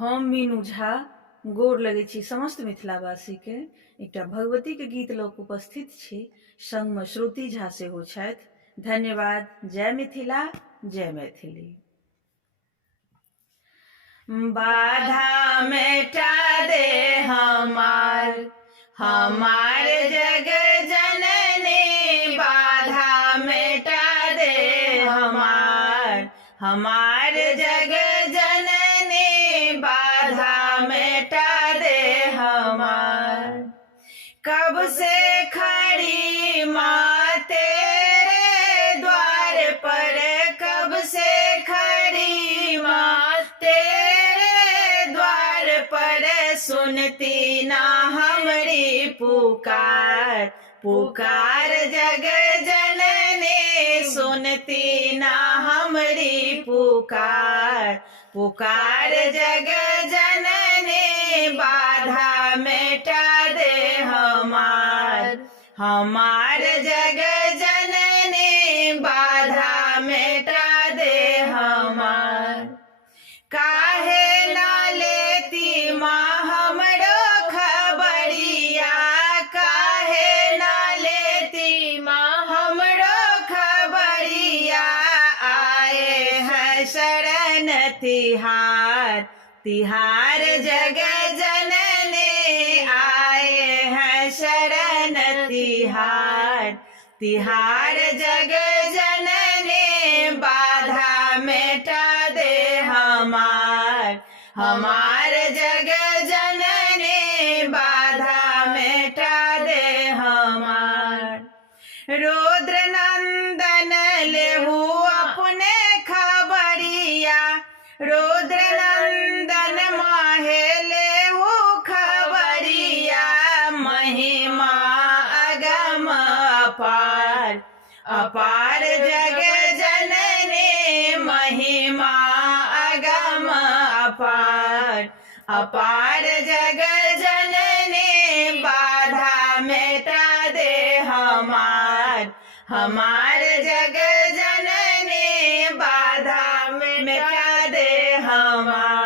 हम मीनू झा गोर लगै छी समस्त मिथिलावासी के। एकटा भगवती के गीत लऽ कऽ उपस्थित छी, संग में श्रुति झा सेहो छथि। धन्यवाद। जय मिथिला, जय मैथिली। बाधा मेटा दे हमार जग जननी, बाधा मेटा दे हमार जग जननी, बाधा मेटा दे हमार। कब से खड़ी माँ तेरे द्वार पर, कब से खड़ी माँ तेरे द्वार पर, सुनती ना हमरी पुकार, पुकार जग जननी, सुनती ना हमरी पुकार, पुकार जग जननी, बाधा मेटा दे हमार जग जननी, बाधा मेटा दे हमार। काहे ना लेती माँ हमरो खबरिया, काहे ना लेती माँ हमरो खबरिया, आए है शरण तिहार, तिहार जग जननी, आए हैं शरण तिहार, तिहार जग जननी, बाधा मेटा दे हमार जग जननी, बाधा मेटा दे हमार। रुद्र नंदन लेहू अपने खबरिया, रुद्र नंदन माहे लेहू खबरिया, महिमा अगम अपार, अपार जग जननी, महिमा अगम अपार, अपार जग जननी, बाधा मेटा दे हमार जग जननी, बाधा मेटा दे हमार।